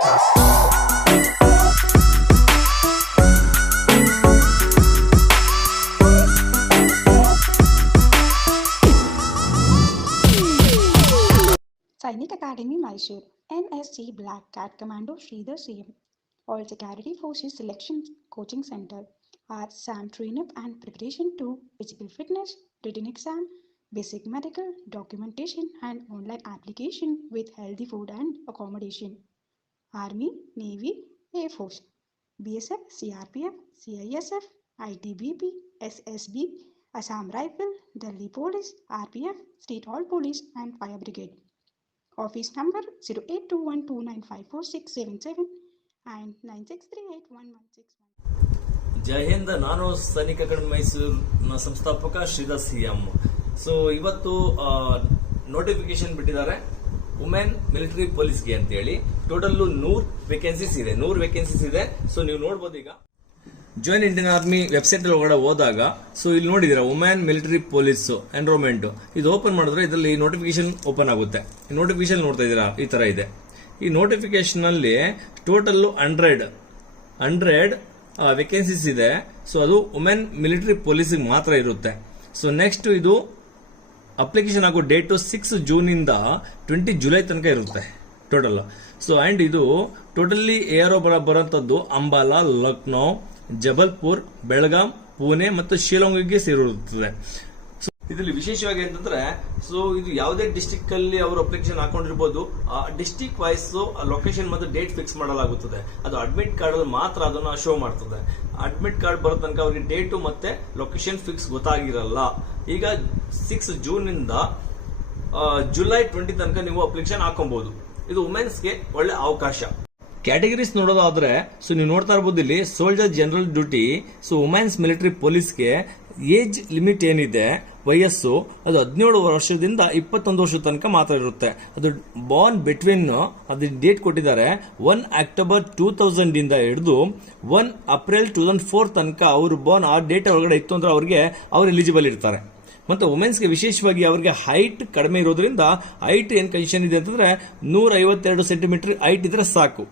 Sainik Academy, Mysore, NSC Black Cat Commando Sridhar CM. All Security Forces Selection Coaching Center are SAM train-up and preparation to physical fitness, written exam, basic medical, documentation and online application with healthy food and accommodation. Army, Navy, Air Force, BSF, CRPF, CISF, ITBP, SSB, Assam Rifle, Delhi Police, RPF, State Hall Police and Fire Brigade. Office number 0821295467 and 96381161. ಜೈ ಹಿಂದ್. ನಾನು ಸೈನಿಕ academy ಮೈಸೂರಿನ ಸಂಸ್ಥಾಪಕ Sridhar CM. So ಇವತ್ತು notification ಬಿಟ್ಟಿದ್ದಾರೆ women military ಪೊಲೀಸ್ಗೆ ಅಂತ ಹೇಳಿ. Total 100 vacancies ಇದೆ. So ನೀವು ನೋಡಬಹುದು ಈಗ ಜಾಯಿನ್ ಇಂಡಿಯನ್ ಆರ್ಮಿ ವೆಬ್ಸೈಟ್ ಒಳಗಡೆ ಹೋದಾಗ ಸೊ ಇಲ್ಲಿ ನೋಡಿದೀರಾ ವುಮೆನ್ ಮಿಲಿಟರಿ ಪೊಲೀಸ್ ಎನ್ರೋಲ್ಮೆಂಟ್ ಇದು ಓಪನ್ ಮಾಡಿದ್ರೆ ಇದರಲ್ಲಿ ನೋಟಿಫಿಕೇಶನ್ ಓಪನ್ ಆಗುತ್ತೆ. ಈ ನೋಟಿಫಿಕೇಶನ್ ನೋಡ್ತಾ ಇದ್ದೀರಾ, ಈ ತರ ಇದೆ. ಈ ನೋಟಿಫಿಕೇಶನ್ ಅಲ್ಲಿ ಟೋಟಲ್ 100 ವೇಕೆನ್ಸೀಸ್ ಇದೆ. ಸೊ ಅದು ವುಮೆನ್ ಮಿಲಿಟರಿ ಪೊಲೀಸ್ ಮಾತ್ರ ಇರುತ್ತೆ. ಸೊ ನೆಕ್ಸ್ಟ್ ಇದು ಅಪ್ಲಿಕೇಶನ್ ಆಗೋ ಡೇಟು 6 ಜೂನ್ ಇಂದ 20 ಜುಲೈ ತನಕ ಇರುತ್ತೆ ಟೋಟಲ್. ಸೊ ಅಂಡ್ ಇದು ಟೋಟಲಿ ಏರೋ ಬರೋಂಥದ್ದು ಅಂಬಾಲಾ, ಲಕ್ನೋ, ಜಬಲ್ಪುರ್, ಬೆಳಗಾಂ, ಪುಣೆ ಮತ್ತು ಶಿಲಾಂಗ್ಗೆ ಸೇರಿರುತ್ತದೆ. ಸೊ ಇದರಲ್ಲಿ ವಿಶೇಷವಾಗಿ ಅಂತಂದ್ರೆ ಸೊ ಇದು ಯಾವುದೇ ಡಿಸ್ಟಿಕ್ ಅಲ್ಲಿ ಅವರು ಅಪ್ಲಿಕೇಶನ್ ಹಾಕೊಂಡಿರ್ಬೋದು. ಆ ಡಿಸ್ಟಿಕ್ ವೈಸ್ ಲೊಕೇಶನ್ ಮತ್ತು ಡೇಟ್ ಫಿಕ್ಸ್ ಮಾಡಲಾಗುತ್ತದೆ. ಅದು ಅಡ್ಮಿಟ್ ಕಾರ್ಡ್ ಅಲ್ಲಿ ಮಾತ್ರ ಅದನ್ನ ಶೋ ಮಾಡ್ತದೆ. ಅಡ್ಮಿಟ್ ಕಾರ್ಡ್ ಬರೋ ತನಕ ಅವರಿಗೆ ಡೇಟು ಮತ್ತೆ ಲೊಕೇಶನ್ ಫಿಕ್ಸ್ ಗೊತ್ತಾಗಿರಲ್ಲ. ಈಗ 6 ಜೂನ್ ಇಂದ ಜುಲೈ 20 ತನಕ ನೀವು ಅಪ್ಲಿಕೇಶನ್ ಹಾಕೊಬಹುದು. ಇದು ವುಮೆನ್ಸ್ಗೆ ಒಳ್ಳೆ ಅವಕಾಶ. ಕ್ಯಾಟಗರೀಸ್ ನೋಡೋದಾದ್ರೆ ಸೊ ನೀವು ನೋಡ್ತಾ ಇರಬಹುದು ಇಲ್ಲಿ soldier general duty. So women's military ಪೊಲೀಸ್ಗೆ ಏಜ್ ಲಿಮಿಟ್ ಏನಿದೆ ವಯಸ್ಸು ಅದು 17 ವರ್ಷದಿಂದ 21 ವರ್ಷದ ತನಕ ಮಾತ್ರ ಇರುತ್ತೆ. ಅದು ಬಾರ್ನ್ ಬಿಟ್ವೀನ್ ಅದು ಡೇಟ್ ಕೊಟ್ಟಿದ್ದಾರೆ 1 ಅಕ್ಟೋಬರ್ 2000 ಇಂದ ಹಿಡಿದು 1 ಏಪ್ರಿಲ್ 2004 ತನಕ ಅವರು ಬಾರ್ನ್ ಆ ಡೇಟ್ ಒಳಗಡೆ ಇತ್ತು ಅಂದ್ರೆ ಅವ್ರು ಎಲಿಜಿಬಲ್ ಇರ್ತಾರೆ. ಮತ್ತೆ ವುಮೆನ್ಸ್ಗೆ ವಿಶೇಷವಾಗಿ ಅವರಿಗೆ ಹೈಟ್ ಕಡಿಮೆ ಇರೋದ್ರಿಂದ ಹೈಟ್ ಏನ್ ಕಂಡೀಷನ್ ಇದೆ ಅಂತಂದ್ರೆ 152 ಸೆಂಟಿಮೀಟರ್ ಹೈಟ್ ಇದ್ರೆ ಸಾಕು.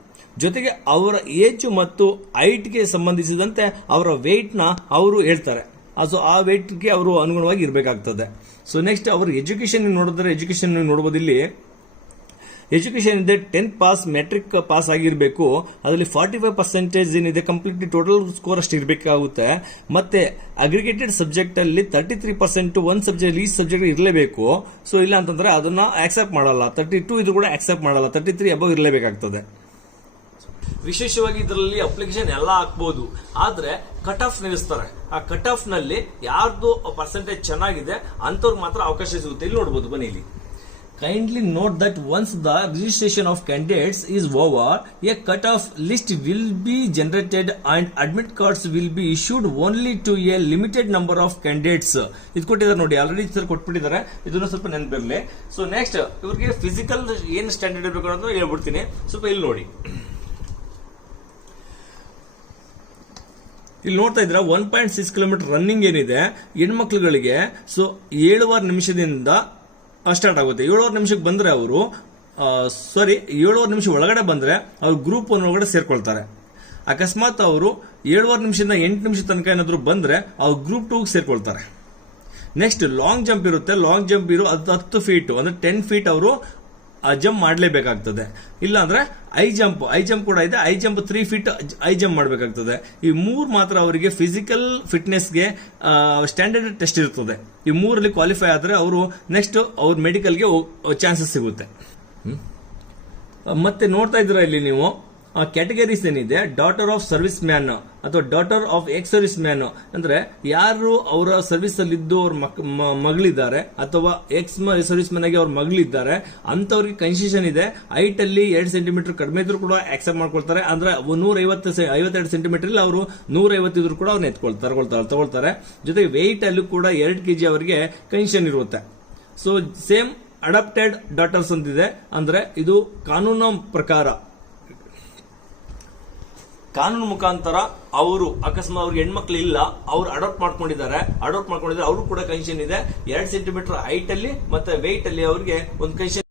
ಜೊತೆಗೆ ಅವರ ಏಜ್ ಮತ್ತು ಹೈಟ್ಗೆ ಸಂಬಂಧಿಸಿದಂತೆ ಅವರ ವೆಯ್ಟ್ ನ ಅವರು ಹೇಳ್ತಾರೆ. ಸೊ ಆ ವೆಯ್ಟ್ಗೆ ಅವರು ಅನುಗುಣವಾಗಿ ಇರಬೇಕಾಗ್ತದೆ. ಸೊ ನೆಕ್ಸ್ಟ್ ಅವರು ಎಜುಕೇಶನ್ ನೋಡಿದ್ರೆ ಎಜುಕೇಶನ್ ನೋಡಬಹುದು. ಇಲ್ಲಿ ಎಜುಕೇಶನ್ ಇದೆ 10 ಪಾಸ್ ಮೆಟ್ರಿಕ್ ಪಾಸ್ ಆಗಿರಬೇಕು. ಅದರಲ್ಲಿ 45% ಏನಿದೆ ಕಂಪ್ಲೀಟ್ಲಿ ಟೋಟಲ್ ಸ್ಕೋರ್ ಅಷ್ಟು ಇರಬೇಕಾಗುತ್ತೆ. ಮತ್ತೆ ಅಗ್ರಿಗೇಟೆಡ್ ಸಬ್ಜೆಕ್ಟ್ ಅಲ್ಲಿ 33% ಒಂದು ಸಬ್ಜೆಕ್ಟ್ ಈ ಸಬ್ಜೆಕ್ಟ್ ಇರಲೇಬೇಕು. ಸೊ ಇಲ್ಲ ಅಂತಂದ್ರೆ ಅದನ್ನ ಆಕ್ಸೆಪ್ಟ್ ಮಾಡಲ್ಲ. 32 ಇದು ಕೂಡ ಆಕ್ಸೆಪ್ಟ್ ಮಾಡಲ್ಲ. 33 ಅಬವ್ ಇರಲೇಬೇಕಾಗ್ತದೆ. ವಿಶೇಷವಾಗಿ ಇದರಲ್ಲಿ ಅಪ್ಲಿಕೇಶನ್ ಎಲ್ಲ ಹಾಕ್ಬಹುದು, ಆದ್ರೆ ಕಟ್ ಆಫ್ ನಿಲ್ಲಿಸ್ತಾರೆ. ಆ ಕಟ್ ಆಫ್ ನಲ್ಲಿ ಯಾರ್ದು ಪರ್ಸೆಂಟೇಜ್ ಚೆನ್ನಾಗಿದೆ ಅಂತವ್ರಿಗೆ ಮಾತ್ರ ಅವಕಾಶ ಸಿಗುತ್ತೆ. ಇಲ್ಲಿ ನೋಡಬಹುದು, ಬನ್ನಿ ಇಲ್ಲಿ. Kindly note that once the registration of candidates is over, a cut-off list will be generated and admit cards will be issued only to a limited number of candidates. ಇದು ಕೊಟ್ಟಿದ್ದಾರೆ ನೋಡಿ, ಆಲ್ರೆಡಿ ಸರ್ ಕೊಟ್ಬಿಟ್ಟಿದ್ದಾರೆ. ಇದನ್ನು ಸ್ವಲ್ಪ ನೆನಪಿರಲಿ. So next ಇವ್ರಿಗೆ physical ಏನ್ standard ಇರಬೇಕು ಅಂತ ಹೇಳ್ಬಿಡ್ತೀನಿ. ಸ್ವಲ್ಪ ಇಲ್ಲಿ ನೋಡಿ, ಇಲ್ಲಿ ನೋಡ್ತಾ ಇದ್ರ 1.6 ಕಿಲೋಮೀಟರ್ ರನ್ನಿಂಗ್ ಏನಿದೆ ಹೆಣ್ಮಕ್ಳುಗಳಿಗೆ. ಸೊ 7 ನಿಮಿಷದಿಂದ ಸ್ಟಾರ್ಟ್ ಆಗುತ್ತೆ. 7 ನಿಮಿಷಕ್ಕೆ ಬಂದ್ರೆ ಅವರು 7 ನಿಮಿಷ ಒಳಗಡೆ ಬಂದ್ರೆ ಅವ್ರು ಗ್ರೂಪ್ 1 ಒಳಗಡೆ ಸೇರ್ಕೊಳ್ತಾರೆ. ಅಕಸ್ಮಾತ್ ಅವರು 7 ನಿಮಿಷದಿಂದ 8 ನಿಮಿಷ ತನಕ ಏನಾದ್ರು ಬಂದ್ರೆ ಅವ್ರು ಗ್ರೂಪ್ 2 ಸೇರ್ಕೊಳ್ತಾರೆ. ನೆಕ್ಸ್ಟ್ ಲಾಂಗ್ ಜಂಪ್ ಇರುತ್ತೆ. ಲಾಂಗ್ ಜಂಪ್ ಇರೋ 10 ಫೀಟ್ ಅಂದ್ರೆ 10 ಫೀಟ್ ಅವರು ಜಂಪ್ ಮಾಡಲೇಬೇಕಾಗ್ತದೆ. ಇಲ್ಲ ಅಂದ್ರೆ ಐ ಜಂಪ್ ಕೂಡ ಇದೆ. I jump 3 feet I jump ಮಾಡಬೇಕಾಗ್ತದೆ. ಈ 3 ಮಾತ್ರ ಅವರಿಗೆ ಫಿಸಿಕಲ್ ಫಿಟ್ನೆಸ್ಗೆ ಸ್ಟ್ಯಾಂಡರ್ಡ್ ಟೆಸ್ಟ್ ಇರ್ತದೆ. ಈ 3ರಲ್ಲಿ ಕ್ವಾಲಿಫೈ ಆದ್ರೆ ಅವರು ನೆಕ್ಸ್ಟ್ ಅವ್ರ ಮೆಡಿಕಲ್ಗೆ ಚಾನ್ಸಸ್ ಸಿಗುತ್ತೆ. ಮತ್ತೆ ನೋಡ್ತಾ ಇದ್ರ ಇಲ್ಲಿ ನೀವು ಕ್ಯಾಟಗರೀಸ್ ಏನಿದೆ, ಡಾಟರ್ ಆಫ್ ಸರ್ವಿಸ್ ಮ್ಯಾನ್ ಅಥವಾ daughter of ex service man ಅಂದ್ರೆ ಯಾರು ಅವರ ಸರ್ವಿಸ್ ಅಲ್ಲಿ ಇದ್ದು ಅವ್ರ ಮಗಳಿದ್ದಾರೆ ಅಥವಾ ಎಕ್ಸ್ ಸರ್ವಿಸ್ ಮ್ಯಾನ್ ಆಗಿ ಅವ್ರ ಮಗಳಿದ್ದಾರೆ ಅಂತವ್ರಿಗೆ ಕನ್ಸೆಷನ್ ಇದೆ. ಹೈಟ್ ಅಲ್ಲಿ 2 ಸೆಂಟಿಮೀಟರ್ ಕಡಿಮೆ ಇದ್ರು ಕೂಡ ಆಕ್ಸೆಪ್ಟ್ ಮಾಡ್ಕೊಳ್ತಾರೆ. ಅಂದ್ರೆ 152 ಸೆಂಟಿಮೀಟರ್ ಇಲ್ಲಿ ಅವರು 150 ಇದ್ರು ಕೂಡ ಅವ್ರನ್ನ ತಗೊಳ್ತಾರೆ. ಜೊತೆಗೆ ವೆಯ್ಟ್ ಅಲ್ಲೂ ಕೂಡ 2 kg ಅವರಿಗೆ ಕನ್ಸೆಷನ್ ಇರುತ್ತೆ. ಸೊ ಸೇಮ್ ಅಡಾಪ್ಟೆಡ್ ಡಾಟರ್ಸ್ ಅಂತಿದೆ. ಅಂದ್ರೆ ಇದು ಕಾನೂನು ಪ್ರಕಾರ ಕಾನೂನು ಮುಖಾಂತರ ಅವರು ಅಕಸ್ಮಾತ್ ಅವ್ರಿಗೆ ಹೆಣ್ಮಕ್ಳು ಇಲ್ಲ, ಅವ್ರು ಅಡಾಪ್ಟ್ ಮಾಡ್ಕೊಂಡಿದ್ದಾರೆ ಅವರು ಕೂಡ ಕನ್ಸೆಷನ್ ಇದೆ. 2 ಸೆಂಟಿಮೀಟರ್ ಹೈಟ್ ಅಲ್ಲಿ ಮತ್ತೆ ವೆಯ್ಟ್ ಅಲ್ಲಿ ಅವರಿಗೆ ಒಂದು ಕನ್ಸೆಷನ್.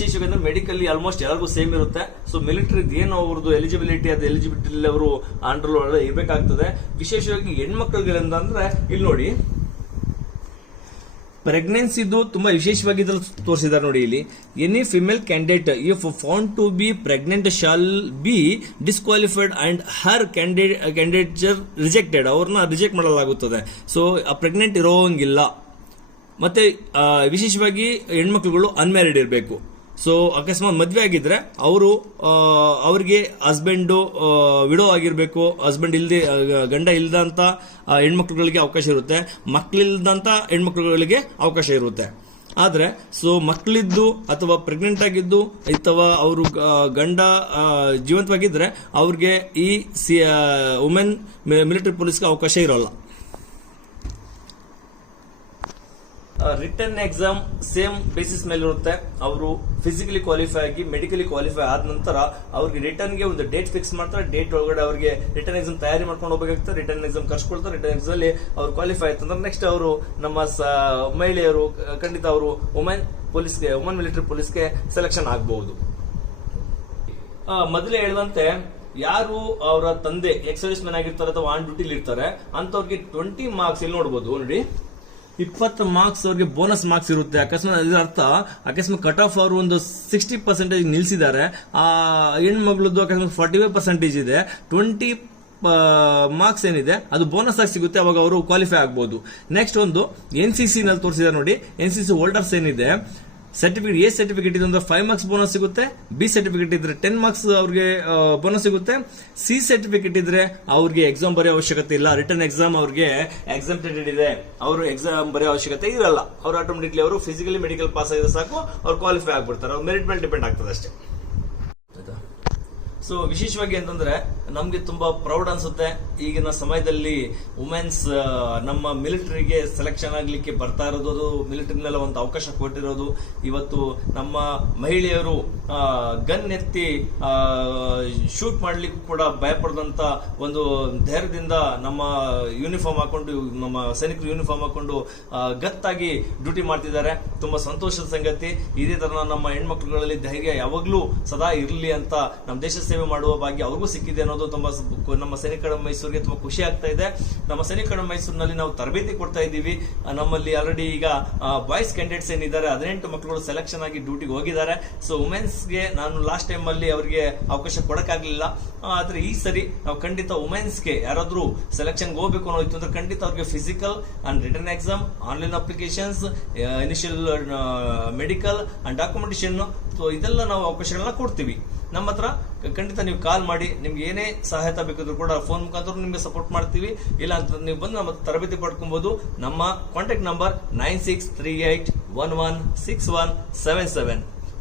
ವಿಶೇಷವಾಗಿ ಅಂದ್ರೆ ಮೆಡಿಕಲ್ ಆಲ್ಮೋಸ್ಟ್ ಎಲ್ಲರಿಗೂ ಸೇಮ್ ಇರುತ್ತೆ. ಸೊ ಮಿಲಿಟರಿ ಏನು ಅವ್ರದ್ದು ಎಲಿಜಿಬಿಲಿಟಿ ಅದು ಎಲಿಜಿಬಿಲಿಟಿ ಅವರು ಅಂಡರ್ ಇರಬೇಕಾಗ್ತದೆ. ವಿಶೇಷವಾಗಿ ಹೆಣ್ಮಕ್ಳಿಗೆ ಅಂದ್ರೆ ಇಲ್ಲಿ ನೋಡಿ ಪ್ರೆಗ್ನೆನ್ಸಿದು ತುಂಬಾ ವಿಶೇಷವಾಗಿ ತೋರಿಸಿದ್ದಾರೆ ನೋಡಿ ಇಲ್ಲಿ. Any female candidate if found to be pregnant shall be disqualified and her candidature rejected. ಅವ್ರನ್ನ ರಿಜೆಕ್ಟ್ ಮಾಡಲಾಗುತ್ತದೆ. ಸೊ ಪ್ರೆಗ್ನೆಂಟ್ ಇರೋಂಗಿಲ್ಲ. ಮತ್ತೆ ವಿಶೇಷವಾಗಿ ಹೆಣ್ಮಕ್ಳುಗಳು ಅನ್ಮ್ಯಾರಿಡ್ ಇರಬೇಕು. ಸೊ ಅಕಸ್ಮಾತ್ ಮದ್ವೆ ಆಗಿದ್ರೆ ಅವ್ರಿಗೆ ಹಸ್ಬೆಂಡ್ ವಿಡೋ ಆಗಿರ್ಬೇಕು. ಹಸ್ಬೆಂಡ್ ಗಂಡ ಇಲ್ದಂತ ಹೆಣ್ಮಕ್ಳುಗಳಿಗೆ ಅವಕಾಶ ಇರುತ್ತೆ. ಮಕ್ಳಿಲ್ದಂತ ಹೆಣ್ಮಕ್ಳುಗಳಿಗೆ ಅವಕಾಶ ಇರುತ್ತೆ. ಆದ್ರೆ ಸೊ ಮಕ್ಕಳಿದ್ದು ಅಥವಾ ಪ್ರೆಗ್ನೆಂಟ್ ಆಗಿದ್ದು ಅಥವಾ ಅವರು ಗಂಡ ಜೀವಂತವಾಗಿದ್ರೆ ಅವ್ರಿಗೆ ಈ ವುಮೆನ್ ಮಿಲಿಟರಿ ಪೊಲೀಸ್ಗೆ ಅವಕಾಶ ಇರೋಲ್ಲ. ರಿಟರ್ನ್ ಎಕ್ಸಾಮ್ ಸೇಮ್ ಬೇಸಿಸ್ ಮೇಲೆ ಇರುತ್ತೆ. ಅವರು ಫಿಸಿಕಲಿ ಕ್ವಾಲಿಫೈ ಆಗಿ ಮೆಡಿಕಲಿ ಕ್ವಾಲಿಫೈ ಆದ ನಂತರ ಅವ್ರಿಗೆ ರಿಟರ್ನ್ಗೆ ಒಂದು ಡೇಟ್ ಫಿಕ್ಸ್ ಮಾಡ್ತಾರೆ. ಡೇಟ್ ಒಳಗಡೆ ಅವರಿಗೆ ರಿಟರ್ನ್ ಎಕ್ಸಾಮ್ ತಯಾರಿ ಮಾಡ್ಕೊಂಡು ಹೋಗಬೇಕಾಗ್ತದೆ. ರಿಟರ್ನ್ ಎಕ್ಸಾಮ್ ಕರ್ಸ್ಕೊಳ್ತಾರೆ. ರಿಟರ್ನ್ ಎಕ್ಸಾಮ್ ಅಲ್ಲಿ ಅವ್ರು ಕ್ವಾಲಿಫೈ ಆಯ್ತಂದ್ರೆ ನೆಕ್ಸ್ಟ್ ಅವರು ನಮ್ಮ ಮಹಿಳೆಯರು ಖಂಡಿತ ಅವರು ವುಮೆನ್ ಮಿಲಿಟರಿ ಪೊಲೀಸ್ಗೆ ಸೆಲೆಕ್ಷನ್ ಆಗಬಹುದು. ಮೊದಲೇ ಹೇಳಿದಂತೆ ಯಾರು ಅವರ ತಂದೆ ಎಕ್ಸರ್ವಿಸ್ ಮೆನ್ ಆಗಿರ್ತಾರೆ ಅಥವಾ ಆನ್ ಡ್ಯೂಟಿಲಿ ಇರ್ತಾರೆ ಅಂತವ್ರಿಗೆ 20 ಮಾರ್ಕ್ಸ್ ಇಲ್ಲಿ ನೋಡಬಹುದು ನೋಡಿ. 20 ಮಾರ್ಕ್ಸ್ ಅವ್ರಿಗೆ ಬೋನಸ್ ಮಾರ್ಕ್ಸ್ ಇರುತ್ತೆ. ಅಕಸ್ಮಾತ್ ಕಟ್ ಆಫ್ ಅವರು ಒಂದು 60% ನಿಲ್ಸಿದ್ದಾರೆ. ಆ ಹೆಣ್ಮಗಳದ್ದು ಅಕಸ್ಮಾತ್ 45% ಇದೆ. 20 ಮಾರ್ಕ್ಸ್ ಏನಿದೆ ಅದು ಬೋನಸ್ ಆಗಿ ಸಿಗುತ್ತೆ. ಅವಾಗ ಅವರು ಕ್ವಾಲಿಫೈ ಆಗಬಹುದು. ನೆಕ್ಸ್ಟ್ ಒಂದು NCC ನಲ್ಲಿ ತೋರಿಸಿದ್ದಾರೆ ನೋಡಿ. NCC ಹೋಲ್ಡರ್ಸ್ ಏನಿದೆ ಸರ್ಟಿಫಿಕೇಟ್ ಎ ಸರ್ಟಿಫಿಕೇಟ್ ಇದೆ ಅಂದ್ರೆ 5 ಮಾರ್ಕ್ಸ್ ಬೋನಸ್ ಸಿಗುತ್ತೆ. ಬಿ ಸರ್ಟಿಫಿಕೇಟ್ ಇದ್ರೆ 10 ಮಾರ್ಕ್ಸ್ ಅವ್ರಿಗೆ ಬೋನಸ್ ಸಿಗುತ್ತೆ. ಸಿ ಸರ್ಟಿಫಿಕೇಟ್ ಇದ್ರೆ ಅವ್ರಿಗೆ ಎಕ್ಸಾಮ್ ಬರೆಯೋ ಅವಶ್ಯಕತೆ ಇಲ್ಲ. ರಿಟರ್ನ್ ಎಕ್ಸಾಮ್ ಅವ್ರಿಗೆ ಎಕ್ಸಾಮ್ಟೆಡ್ ಇದೆ. ಅವರು ಎಕ್ಸಾಮ್ ಬರೆಯೋ ಅವಶ್ಯಕತೆ ಇರಲ್ಲ. ಅವ್ರು ಆಟೋಮೆಟಿಕ್ಲಿ ಅವರು ಫಿಸಿಕಲಿ ಮೆಡಿಕಲ್ ಪಾಸ್ ಆಗಿದ್ರೆ ಸಾಕು ಅವ್ರು ಕ್ವಾಲಿಫೈ ಆಗ್ಬಿಡ್ತಾರೆ. ಅವ್ರ ಮೆರಿಟ್ ಮೇಲೆ ಡಿಪೆಂಡ್ ಆಗ್ತದೆ ಅಷ್ಟೇ. ಸೊ ವಿಶೇಷವಾಗಿ ಅಂತಂದ್ರೆ ನಮ್ಗೆ ತುಂಬಾ ಪ್ರೌಡ್ ಅನ್ಸುತ್ತೆ. ಈಗಿನ ಸಮಯದಲ್ಲಿ ವುಮೆನ್ಸ್ ನಮ್ಮ ಮಿಲಿಟರಿಗೆ ಸೆಲೆಕ್ಷನ್ ಆಗ್ಲಿಕ್ಕೆ ಬರ್ತಾ ಇರೋದು, ಮಿಲಿಟರಿನೆಲ್ಲ ಒಂದು ಅವಕಾಶ ಕೊಟ್ಟಿರೋದು. ಇವತ್ತು ನಮ್ಮ ಮಹಿಳೆಯರು ಗನ್ ಎತ್ತಿ ಶೂಟ್ ಮಾಡ್ಲಿಕ್ಕೂ ಕೂಡ ಭಯಪಡದಂತ ಒಂದು ಧೈರ್ಯದಿಂದ ನಮ್ಮ ಯೂನಿಫಾರ್ಮ್ ಹಾಕೊಂಡು, ನಮ್ಮ ಸೈನಿಕರು ಯೂನಿಫಾರ್ಮ್ ಹಾಕೊಂಡು ಗತ್ತಾಗಿ ಡ್ಯೂಟಿ ಮಾಡ್ತಿದ್ದಾರೆ. ತುಂಬಾ ಸಂತೋಷದ ಸಂಗತಿ. ಇದೇ ತರ ನಮ್ಮ ಹೆಣ್ಮಕ್ಳುಗಳಲ್ಲಿ ಧೈರ್ಯ ಯಾವಾಗ್ಲೂ ಸದಾ ಇರಲಿ ಅಂತ ನಮ್ಮ ದೇಶ ಸೇವೆ ಮಾಡುವ ಭಾಗ್ಯ ಅವ್ರಿಗೂ ಸಿಕ್ಕಿದೆ ಅನ್ನೋದು ತುಂಬಾ ನಮ್ಮ ಸೈನಿಕ ಮೈಸೂರಿಗೆ ತುಂಬಾ ಖುಷಿ ಆಗ್ತಾ ಇದೆ. ನಮ್ಮ ಸೈನಿಕ ಮೈಸೂರಿನಲ್ಲಿ ನಾವು ತರಬೇತಿ ಕೊಡ್ತಾ ಇದ್ದೀವಿ. ನಮ್ಮಲ್ಲಿ ಆಲ್ರೆಡಿ ಈಗ ಬಾಯ್ಸ್ ಕ್ಯಾಂಡಿಡೇಟ್ಸ್ ಏನಿದ್ದಾರೆ 18 ಮಕ್ಕಳು ಸೆಲೆಕ್ಷನ್ ಆಗಿ ಡ್ಯೂಟಿಗೆ ಹೋಗಿದ್ದಾರೆ. ಸೊ ವುಮೆನ್ಸ್ಗೆ ನಾನು ಲಾಸ್ಟ್ ಟೈಮ್ ಅಲ್ಲಿ ಅವರಿಗೆ ಅವಕಾಶ ಕೊಡಕ್ಕಾಗ್ಲಿಲ್ಲ. ಆದ್ರೆ ಈ ಸರಿ ನಾವು ಖಂಡಿತ ವುಮೆನ್ಸ್ಗೆ ಯಾರಾದ್ರೂ ಸೆಲೆಕ್ಷನ್ ಹೋಗ್ಬೇಕು ಅನ್ನೋದು ಅಂದ್ರೆ ಖಂಡಿತ ಅವ್ರಿಗೆ physical and return exam, online applications, initial medical and documentation ಇದೆಲ್ಲ ನಾವು ಅವಕಾಶಗಳನ್ನ ಕೊಡ್ತೀವಿ. ನಮ್ಮ ಹತ್ರ ಖಂಡಿತ ನೀವು ಕಾಲ್ ಮಾಡಿ. ನಿಮ್ಗೆ ಏನೇ ಸಹಾಯತ ಬೇಕಾದ್ರೂ ಕೂಡ ಫೋನ್ ಮುಖಾಂತರ ನಿಮ್ಗೆ ಸಪೋರ್ಟ್ ಮಾಡ್ತೀವಿ. ಇಲ್ಲ ಅಂತ ನೀವು ಬಂದು ನಮ್ಮ ತರಬೇತಿ ಪಡ್ಕೊಬಹುದು. ನಮ್ಮ ಕಾಂಟ್ಯಾಕ್ಟ್ ನಂಬರ್ 9638116177.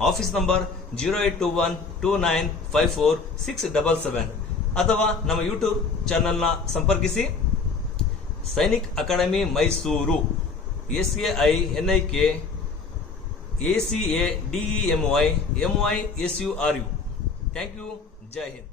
ಆಫೀಸ್ ನಂಬರ್ 082129546777 ಅಥವಾ ನಮ್ಮ ಯೂಟ್ಯೂಬ್ ಚಾನೆಲ್ ನ ಸಂಪರ್ಕಿಸಿ. Sainik academy Mysuru, SAINIK ACADEMY MYSURU. Thank you. Jai Hind.